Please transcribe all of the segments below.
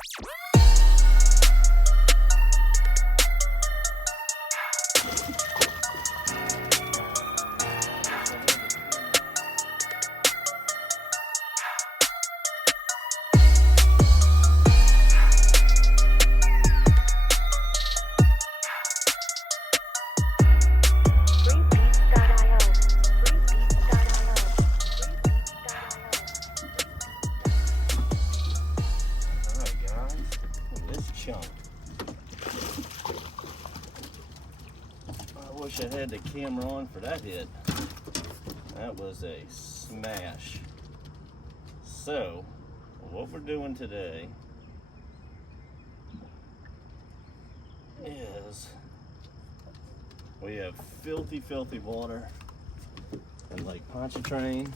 I wish I had the camera on for that hit. That was a smash. So, what we're doing today is we have filthy water in Lake Pontchartrain.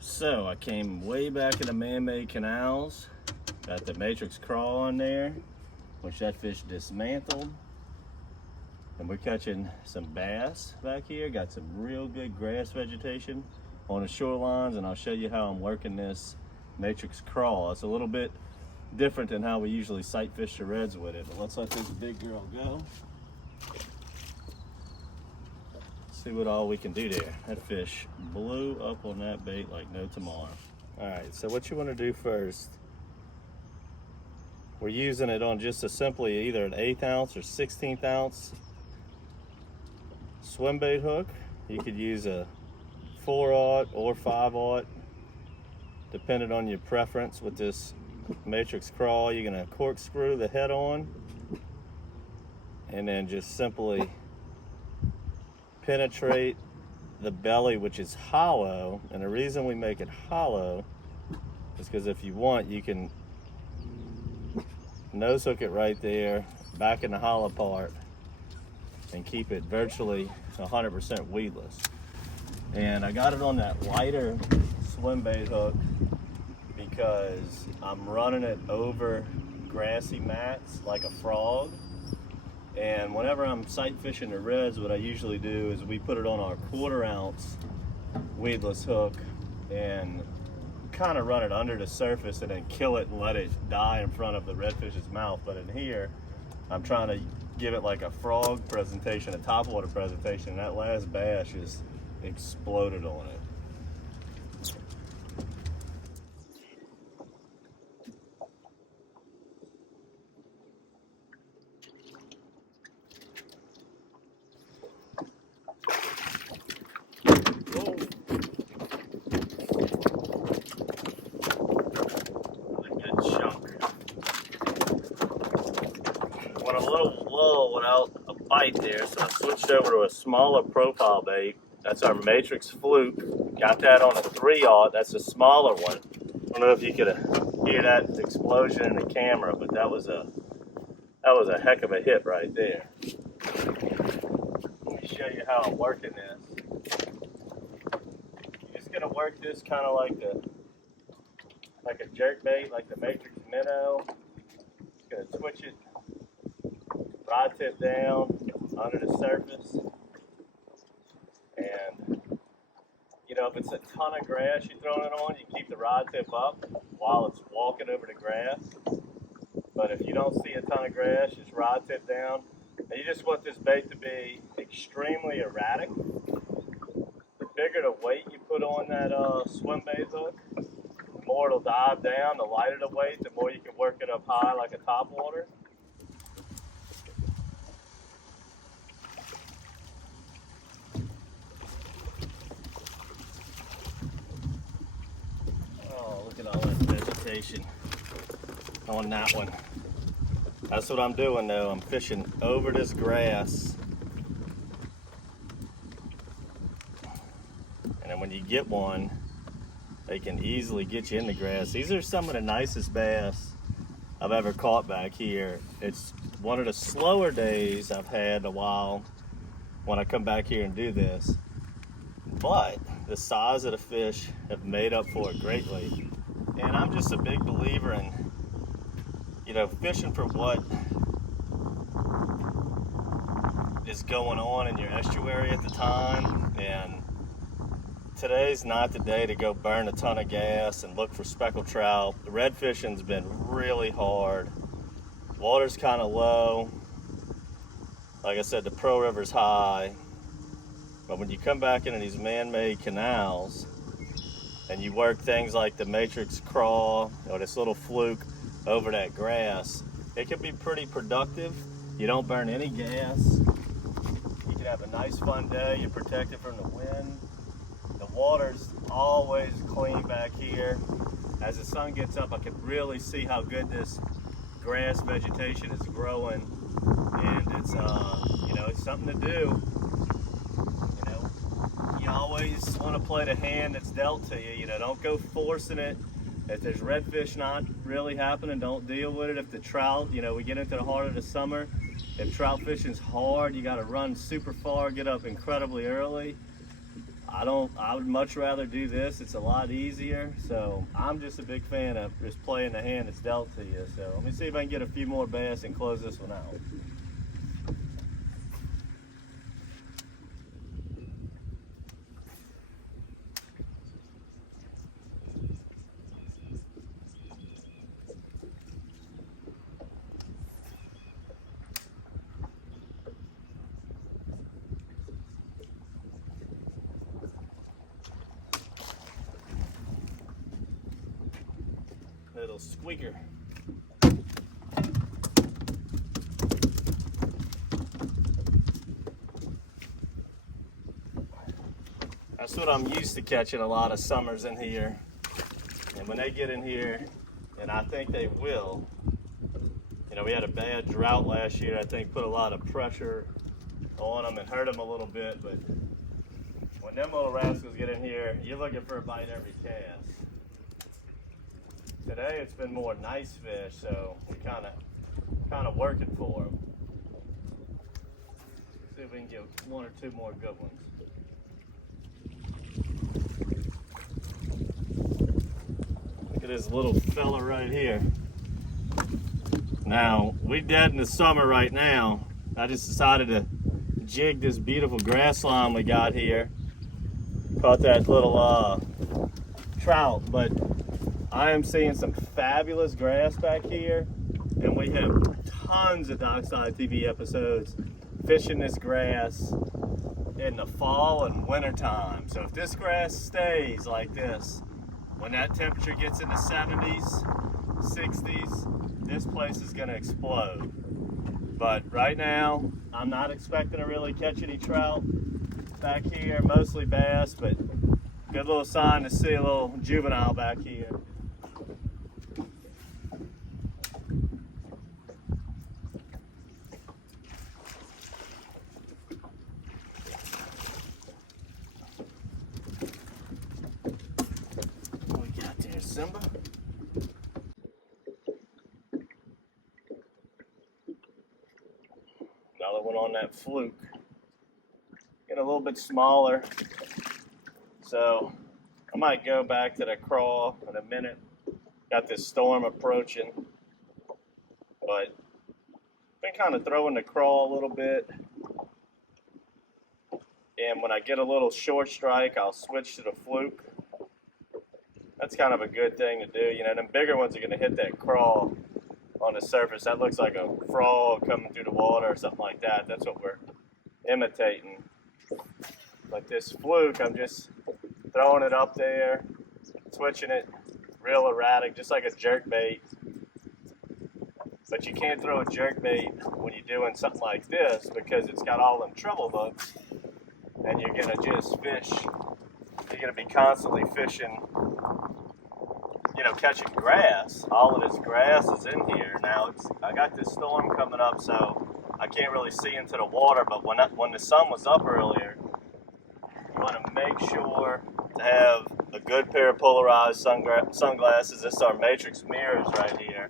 So I came way back in the man-made canals, got the matrix crawl on there, which that fish dismantled. And we're catching some bass back here. Got some real good grass vegetation on the shorelines, and I'll show you how I'm working this matrix crawl. It's a little bit different than how we usually sight fish the reds with it, but let's let this big girl go. See what all we can do there. That fish blew up on that bait like no tomorrow. All right, so what you want to do first, we're using it on just a simply either an 1/8 ounce or 1/16 ounce swim bait hook. You could use a 4/0 or 5/0 depending on your preference. With this matrix crawl, you're going to corkscrew the head on and then just simply penetrate the belly, which is hollow. And the reason we make it hollow is because if you want, you can nose hook it right there back in the hollow part and keep it virtually 100% weedless. And I got it on that lighter swim bait hook because I'm running it over grassy mats like a frog. And whenever I'm sight fishing the reds, what I usually do is we put it on our 1/4 ounce weedless hook and kind of run it under the surface and then kill it and let it die in front of the redfish's mouth. But in here, I'm trying to give it like a frog presentation, a topwater presentation, and that last bass just exploded on it. Without a bite there, so I switched over to a smaller profile bait. That's our matrix fluke. Got that on a 3/0. That's a smaller one. I don't know if you could hear that explosion in the camera, but that was a heck of a hit right there. Let me show you how I'm working this. You're just gonna work this kind of like a jerk bait, like the matrix minnow. Just gonna twitch it. Rod tip down under the surface, and you know, if it's a ton of grass you're throwing it on, you keep the rod tip up while it's walking over the grass. But if you don't see a ton of grass, just rod tip down. And you just want this bait to be extremely erratic. The bigger the weight you put on that swim bait hook, the more it'll dive down. The lighter the weight, the more you can work it up high like a topwater. Look at all that vegetation on that one. That's what I'm doing though. I'm fishing over this grass. And then when you get one, they can easily get you in the grass. These are some of the nicest bass I've ever caught back here. It's one of the slower days I've had in a while when I come back here and do this. But the size of the fish have made up for it greatly. And I'm just a big believer in, you know, fishing for what is going on in your estuary at the time. And today's not the day to go burn a ton of gas and look for speckled trout. The red fishing's been really hard. Water's kind of low. Like I said, the Pearl River's high. But when you come back into these man-made canals and you work things like the matrix crawl or this little fluke over that grass, it can be pretty productive. You don't burn any gas. You can have a nice fun day. You're protected from the wind. The water's always clean back here. As the sun gets up, I can really see how good this grass vegetation is growing, and it's it's something to do. You always want to play the hand that's dealt to you. Don't go forcing it. If there's redfish not really happening, don't deal with it. If the trout, we get into the heart of the summer. If trout fishing's hard, you got to run super far, get up incredibly early. I would much rather do this. It's a lot easier. So I'm just a big fan of just playing the hand that's dealt to you. So let me see if I can get a few more bass and close this one out. Little squeaker. That's what I'm used to catching a lot of summers in here. And when they get in here, and I think they will, we had a bad drought last year. I think put a lot of pressure on them and hurt them a little bit. But when them little rascals get in here, you're looking for a bite every cast. Today it's been more nice fish, so we kind of working for them. See if we can get one or two more good ones. Look at this little fella right here. Now, we dead in the summer right now. I just decided to jig this beautiful grass line we got here. Caught that little trout, but I am seeing some fabulous grass back here, and we have tons of DockSide TV episodes fishing this grass in the fall and winter time. So if this grass stays like this, when that temperature gets in the 70s, 60s, this place is gonna explode. But right now, I'm not expecting to really catch any trout back here, mostly bass, but good little sign to see a little juvenile back here. Simba. Another one on that fluke. Get a little bit smaller. So I might go back to the crawl in a minute. Got this storm approaching. But been kind of throwing the crawl a little bit. And when I get a little short strike, I'll switch to the fluke. That's kind of a good thing to do. Them bigger ones are going to hit that crawl on the surface. That looks like a frog coming through the water or something like that. That's what we're imitating. But this fluke, I'm just throwing it up there, switching it real erratic, just like a jerk bait. But you can't throw a jerk bait when you're doing something like this because it's got all them treble hooks, and you're going to just fish. You're going to be constantly fishing, catching grass. All of this grass is in here. Now, I got this storm coming up, so I can't really see into the water, but when the sun was up earlier, you want to make sure to have a good pair of polarized sunglasses. This is our matrix mirrors right here.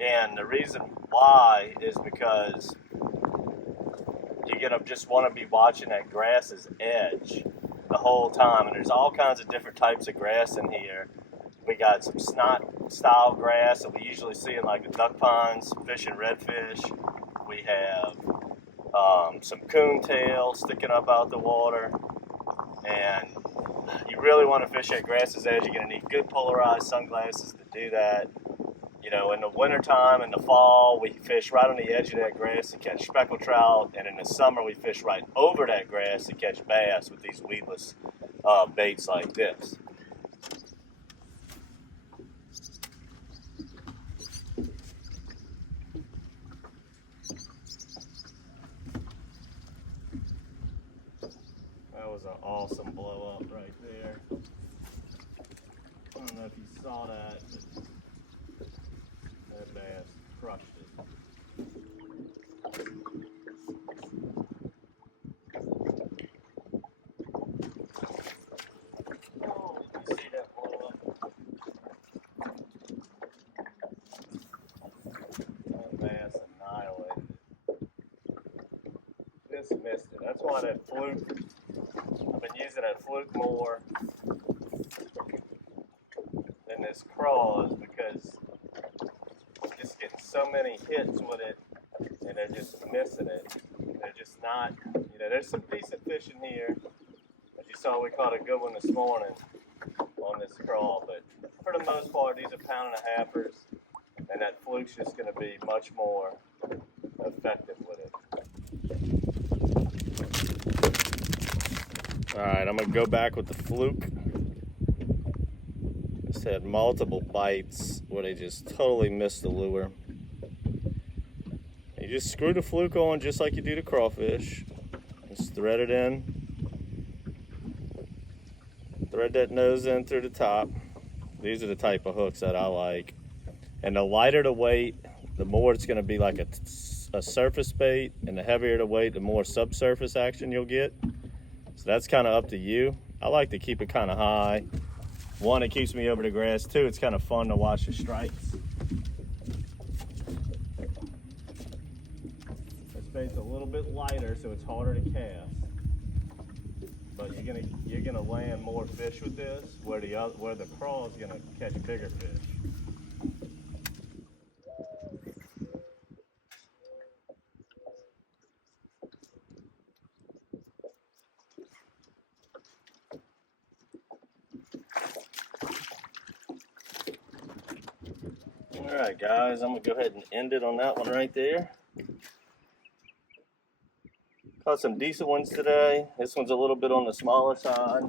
And the reason why is because you're going to just want to be watching that grass's edge the whole time. And there's all kinds of different types of grass in here. We got some snot style grass that we usually see in like the duck ponds, fishing redfish. We have some coontail sticking up out the water. And you really want to fish at grass's edge, you're going to need good polarized sunglasses to do that. You know, in the wintertime, in the fall, we fish right on the edge of that grass to catch speckled trout, and in the summer, we fish right over that grass to catch bass with these weedless baits like this. That was an awesome blow up right there. I don't know if you saw that, but that bass crushed it. Oh, did you see that blow up? That bass annihilated it. Just missed it. That's why that fluke, I've been using that fluke more than this crawl, is because just getting so many hits with it and they're just missing it. They're just not, you know, there's some decent fish in here. As you saw, we caught a good one this morning on this crawl, but for the most part, these are 1.5-pounders, and that fluke's just going to be much more effective with it. All right, I'm going to go back with the fluke. Just had multiple bites where they just totally missed the lure. You just screw the fluke on just like you do the crawfish. Just thread it in. Thread that nose in through the top. These are the type of hooks that I like. And the lighter the weight, the more it's going to be like a surface bait, and the heavier the weight, the more subsurface action you'll get. So that's kind of up to you. I like to keep it kind of high. One, it keeps me over the grass. Two, it's kind of fun to watch the strikes. This bait's a little bit lighter, so it's harder to cast. But you're gonna land more fish with this, where the crawl is gonna catch bigger fish. Alright guys, I'm going to go ahead and end it on that one right there. Caught some decent ones today. This one's a little bit on the smaller side.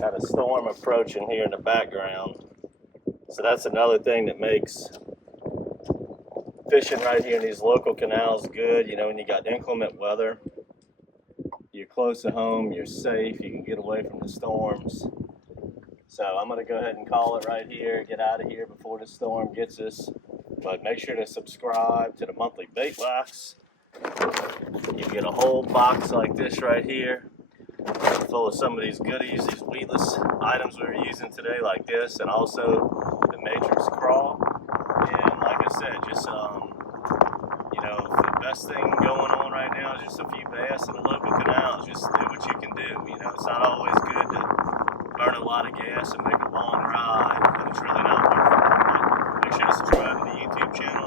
Got a storm approaching here in the background. So that's another thing that makes fishing right here in these local canals good. You know, when you got inclement weather, you're close to home, you're safe, you can get away from the storms. So I'm going to go ahead and call it right here, get out of here before the storm gets us. But make sure to subscribe to the monthly bait box. You get a whole box like this right here, full of some of these goodies, these weedless items we were using today like this, and also the Matrix crawl. And like I said, just, you know, the best thing going on right now is just a few bass in the local canals. Just do what you can do. You know, it's not always good to burn a lot of gas and make a long ride, but it's really not worth it. Make sure to subscribe to the YouTube channel.